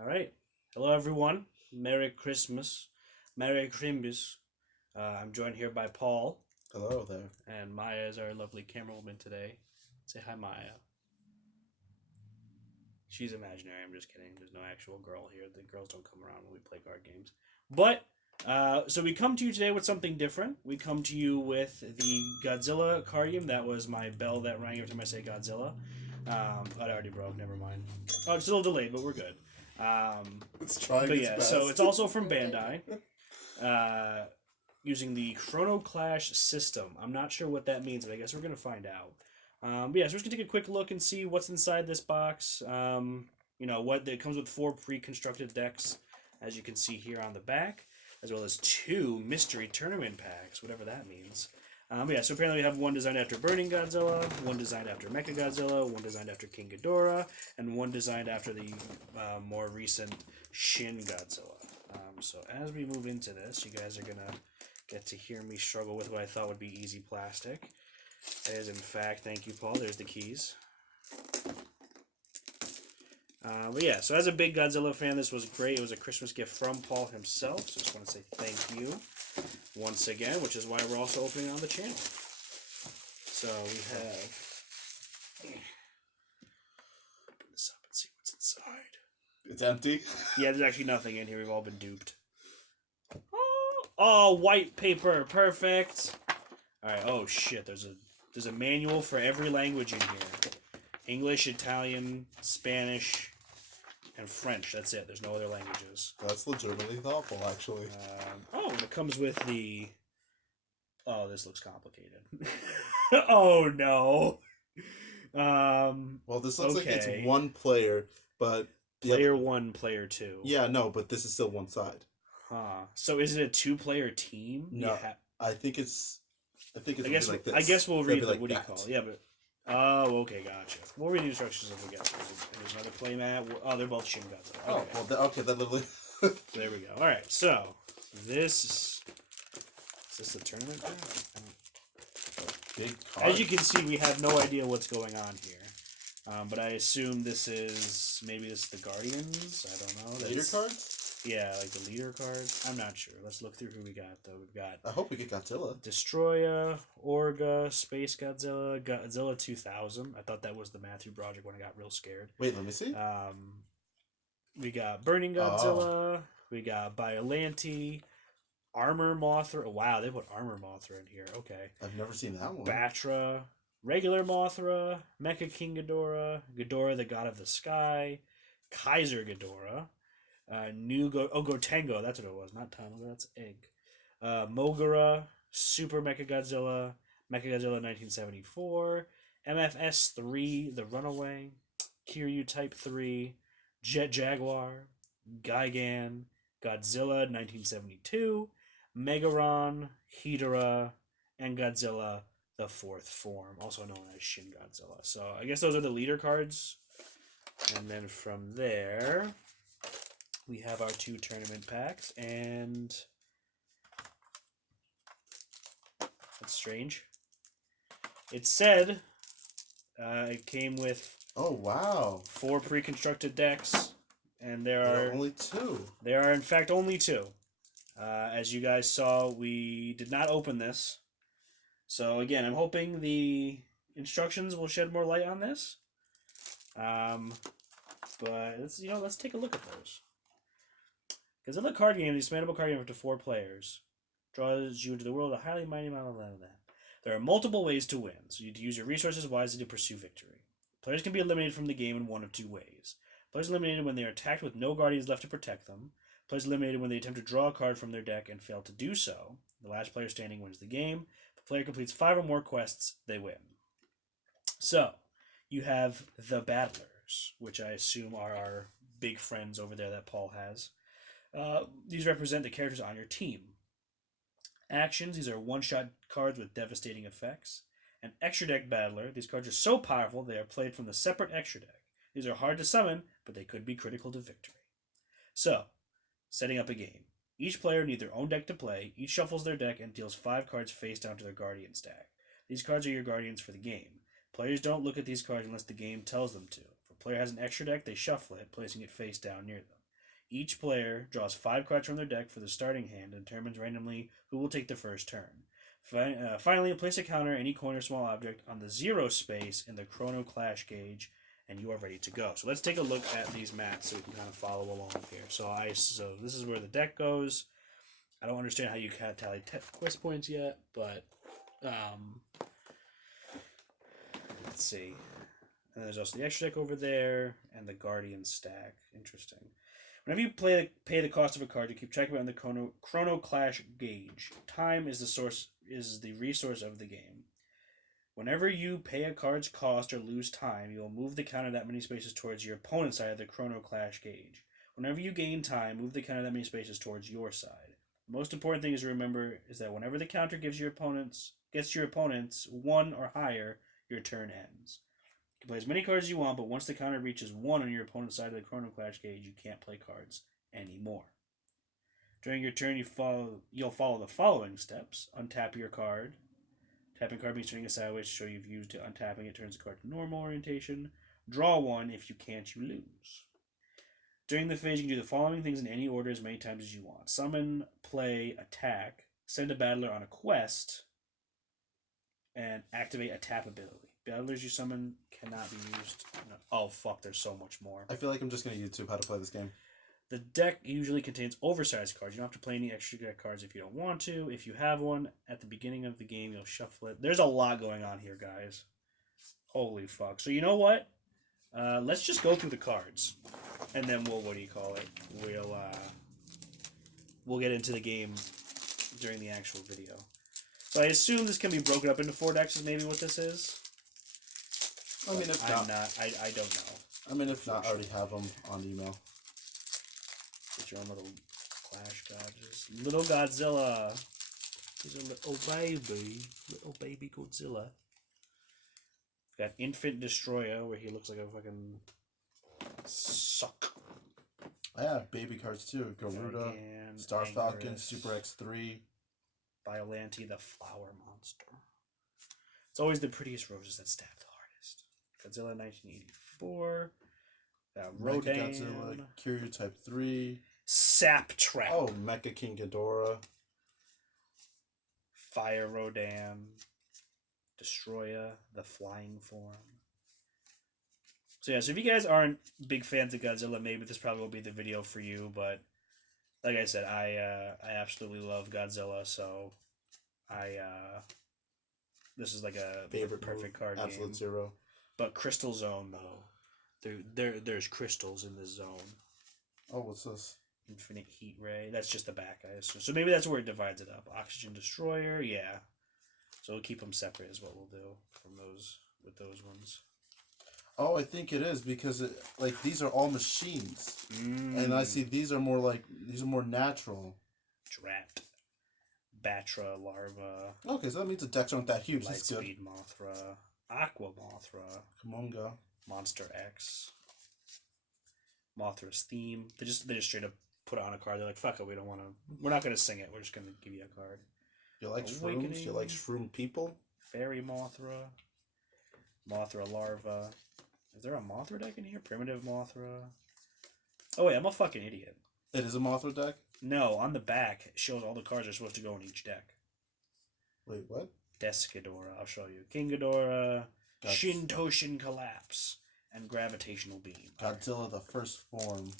All right. Hello, everyone. Merry Christmas. Merry Christmas. I'm joined here by Paul, Hello there. and Maya is our lovely camerawoman today. Say hi, Maya. She's imaginary. I'm just kidding. There's no actual girl here. The girls don't come around when we play card games. But, so we come to you today with something different. We come to you with the Godzilla card game. That was my bell that rang every time I say Godzilla. It already broke. Never mind. Oh, it's a little delayed, but we're good. It's trying But its yeah, best. so it's also from Bandai, uh, using the Chrono Clash system. I'm not sure what that means, but I guess we're gonna find out. But yeah, so we're just gonna take a quick look and see what's inside this box. What it comes with 4 pre-constructed decks, as you can see here on the back, as well as 2 mystery tournament packs, whatever that means. But yeah, so apparently we have one designed after Burning Godzilla, one designed after Mecha Godzilla, one designed after King Ghidorah, and one designed after the more recent Shin Godzilla. So as we move into this, you guys are gonna get to hear me struggle with what I thought would be easy plastic. That is, in fact, thank you, Paul. There's the keys. But yeah, so as a big Godzilla fan, this was great. It was a Christmas gift from Paul himself. So just want to say thank you once again, which is why we're also opening on the channel. So we have. Open this up and see what's inside. It's empty. Yeah, there's actually nothing in here. We've all been duped. Oh, white paper, perfect. All right. Oh shit. There's a manual for every language in here: English, Italian, Spanish, and French. That's it. There's no other languages. That's legitimately thoughtful, actually. And it comes with the. Oh, this looks complicated. Oh no. Well, this looks like okay. it's one player, but Player 1, player 2. Yeah, no, but this is still one side. Huh. So is it a 2-player team? No, I think it's. I guess like this. I guess we'll read the like what do you call it? Yeah, but oh, okay, gotcha. We'll read the instructions if we get to it. There's another playmat. Oh, they're both Shin Godzilla. Okay. Oh, well, okay, that literally. So there we go. All right, so this is this the tournament pack? Big card. As you can see, we have no idea what's going on here. But I assume this is maybe this is the Guardians. I don't know. Leader cards? Yeah, like the leader cards. I'm not sure. Let's look through who we got though. We've got. I hope we get Godzilla. Destroya, Orga, Space Godzilla, Godzilla 2000. I thought that was the Matthew Broderick when I got real scared. Wait, let me see. We got Burning Godzilla. We got Biollante, Armor Mothra. Oh, wow, they put Armor Mothra in here. Okay. I've never seen that one. Batra, regular Mothra, Mecha King Ghidorah, Ghidorah the God of the Sky, Kaiser Ghidorah, Gotengo, that's what it was, not Tano, that's Egg. Mogura, Super Mechagodzilla, Mechagodzilla 1974, MFS 3, The Runaway, Kiryu Type 3, Jet Jaguar, Gigan, Godzilla 1972, Megaron, Hedorah, and Godzilla the 4th Form, also known as Shin Godzilla. So I guess those are the leader cards. And then from there, we have our 2 tournament packs, and that's strange. It said it came with Oh, wow. 4 pre-constructed decks, and there are only 2. There are in fact only 2. As you guys saw, we did not open this. So again, I'm hoping the instructions will shed more light on this. But let's take a look at those. Godzilla card game, the expandable card game up to 4 players, draws you into the world of a highly mighty model. There are multiple ways to win, so you need to use your resources wisely to pursue victory. Players can be eliminated from the game in one of 2 ways. Players eliminated when they are attacked with no guardians left to protect them. Players eliminated when they attempt to draw a card from their deck and fail to do so. The last player standing wins the game. If a player completes 5 or more quests, they win. So, you have the Battlers, which I assume are our big friends over there that Paul has. These represent the characters on your team. Actions, these are one-shot cards with devastating effects. An extra deck battler, these cards are so powerful they are played from the separate extra deck. These are hard to summon, but they could be critical to victory. So, setting up a game. Each player needs their own deck to play, each shuffles their deck and deals 5 cards face down to their guardian stack. These cards are your guardians for the game. Players don't look at these cards unless the game tells them to. If a player has an extra deck, they shuffle it, placing it face down near them. Each player draws 5 cards from their deck for the starting hand and determines randomly who will take the first turn. Finally, place a counter any coin or small object on the 0 space in the Chrono Clash gauge, and you are ready to go. So let's take a look at these mats so we can kind of follow along here. So this is where the deck goes. I don't understand how you can't tally quest points yet, but let's see. And there's also the extra deck over there and the Guardian stack. Interesting. Whenever you pay the cost of a card, you keep track of it on the Chrono Clash gauge. Time is the resource of the game. Whenever you pay a card's cost or lose time, you will move the counter that many spaces towards your opponent's side of the Chrono Clash gauge. Whenever you gain time, move the counter that many spaces towards your side. The most important thing is to remember is that whenever the counter gets your opponent's 1 or higher, your turn ends. You can play as many cards as you want, but once the counter reaches 1 on your opponent's side of the Chrono Clash gauge, you can't play cards anymore. During your turn, you'll follow the following steps. Untap your card. Tapping card means turning it sideways to show you've used it. Untapping it turns the card to normal orientation. Draw 1. If you can't, you lose. During the phase, you can do the following things in any order as many times as you want. Summon, play, attack, send a battler on a quest, and activate a tap ability. Battlers you summon cannot be used. No. Oh, fuck, there's so much more. I feel like I'm just going to YouTube how to play this game. The deck usually contains oversized cards. You don't have to play any extra deck cards if you don't want to. If you have one, at the beginning of the game, you'll shuffle it. There's a lot going on here, guys. Holy fuck. So you know what? Let's just go through the cards. And then we'll get into the game during the actual video. So I assume this can be broken up into 4 decks is maybe what this is. I mean, if not, I don't know. I mean, if not, I already have them on email. Get your own little Clash Gods. Little Godzilla. He's a little baby Godzilla. Got Infant Destroyer, where he looks like a fucking suck. I have baby cards too. Garuda, Star Falcon, Super X3. Biollante, the flower monster. It's always the prettiest roses that stab the hardest. Godzilla 1984. Rodan. Godzilla, Kiryu Type 3. Sap Trap. Oh, Mecha King Ghidorah. Fire Rodan. Destroyer, the flying form. So yeah, so if you guys aren't big fans of Godzilla, maybe this probably will be the video for you, but like I said, I absolutely love Godzilla, so this is like a favorite perfect card Absolute game. Zero. But Crystal Zone though. There's crystals in this zone. Oh, what's this? Infinite Heat Ray. That's just the back, I assume. So maybe that's where it divides it up. Oxygen Destroyer, yeah. So we'll keep them separate is what we'll do from with those ones. Oh, I think it is because these are all machines, and I see these are more natural. Drat, Batra, Larva. Okay, so that means the decks aren't that huge. That's good. Lightspeed Mothra, Aqua Mothra, Kumonga, Monster X, Mothra's theme. They just straight up put it on a card. They're like, fuck it, we're not gonna sing it. We're just gonna give you a card. You like shrooms? You like shroom people? Fairy Mothra, Mothra Larva. Is there a Mothra deck in here? Primitive Mothra. Oh wait, I'm a fucking idiot. It is a Mothra deck? No, on the back it shows all the cards are supposed to go in each deck. Wait, what? Desghidorah, I'll show you. King Ghidorah, Shintoshin Collapse, and Gravitational Beam. Godzilla, the first form.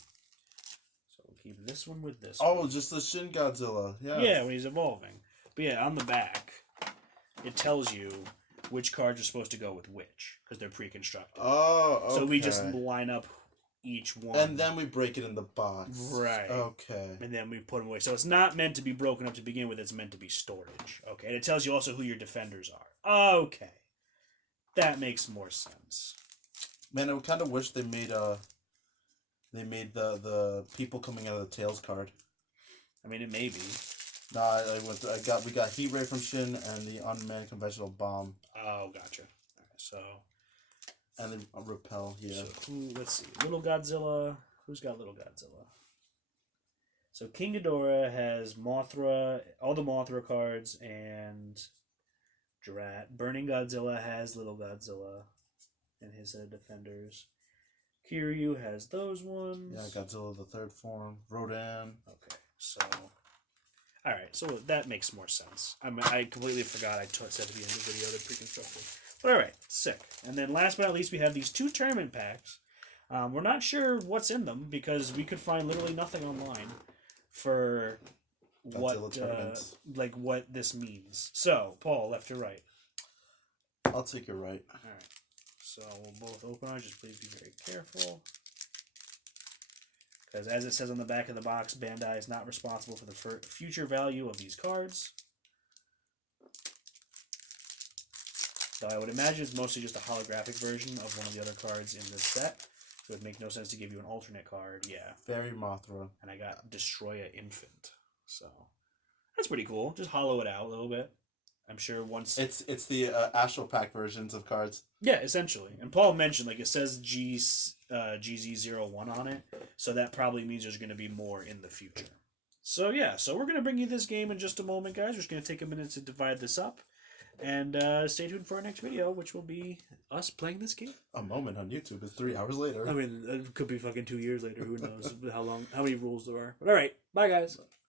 So we'll keep this one with this one. Oh, just the Shin Godzilla. Yeah. Yeah, when he's evolving. But yeah, on the back, it tells you which cards are supposed to go with which, because they're pre-constructed. Oh, okay. So we just line up each one. And then we break it in the box. Right. Okay. And then we put them away. So it's not meant to be broken up to begin with, it's meant to be storage. Okay. And it tells you also who your defenders are. Okay. That makes more sense. Man, I kind of wish they made the people coming out of the Tails card. I mean, it may be. No, we got Heat Ray from Shin and the Unmanned Conventional Bomb. Oh, gotcha. All right, so. And then Repel, yeah. So let's see. Little Godzilla. Who's got Little Godzilla? So King Ghidorah has Mothra, all the Mothra cards, and Drat. Burning Godzilla has Little Godzilla and his set of defenders. Kiryu has those ones. Yeah, Godzilla the third form. Rodan. Okay, so... Alright, so that makes more sense. I completely forgot I said at the end of the video they're pre-constructed. But alright, sick. And then last but not least, we have these 2 tournament packs. We're not sure what's in them because we could find literally nothing online for what this means. So, Paul, left or right? I'll take your right. Alright. So we'll both open ours. Just please be very careful. Because as it says on the back of the box, Bandai is not responsible for the future value of these cards. So I would imagine it's mostly just a holographic version of one of the other cards in this set. So it would make no sense to give you an alternate card. Yeah. Very Mothra. And I got Destroy a Infant. So that's pretty cool. Just hollow it out a little bit. I'm sure once... It's the Astral Pack versions of cards. Yeah, essentially. And Paul mentioned, like, it says GZ01 on it, so that probably means there's going to be more in the future. So, yeah, so we're going to bring you this game in just a moment, guys. We're just going to take a minute to divide this up, and stay tuned for our next video, which will be us playing this game. A moment on YouTube is 3 hours later. I mean, it could be fucking 2 years later. Who knows how many rules there are. But, all right. Bye, guys.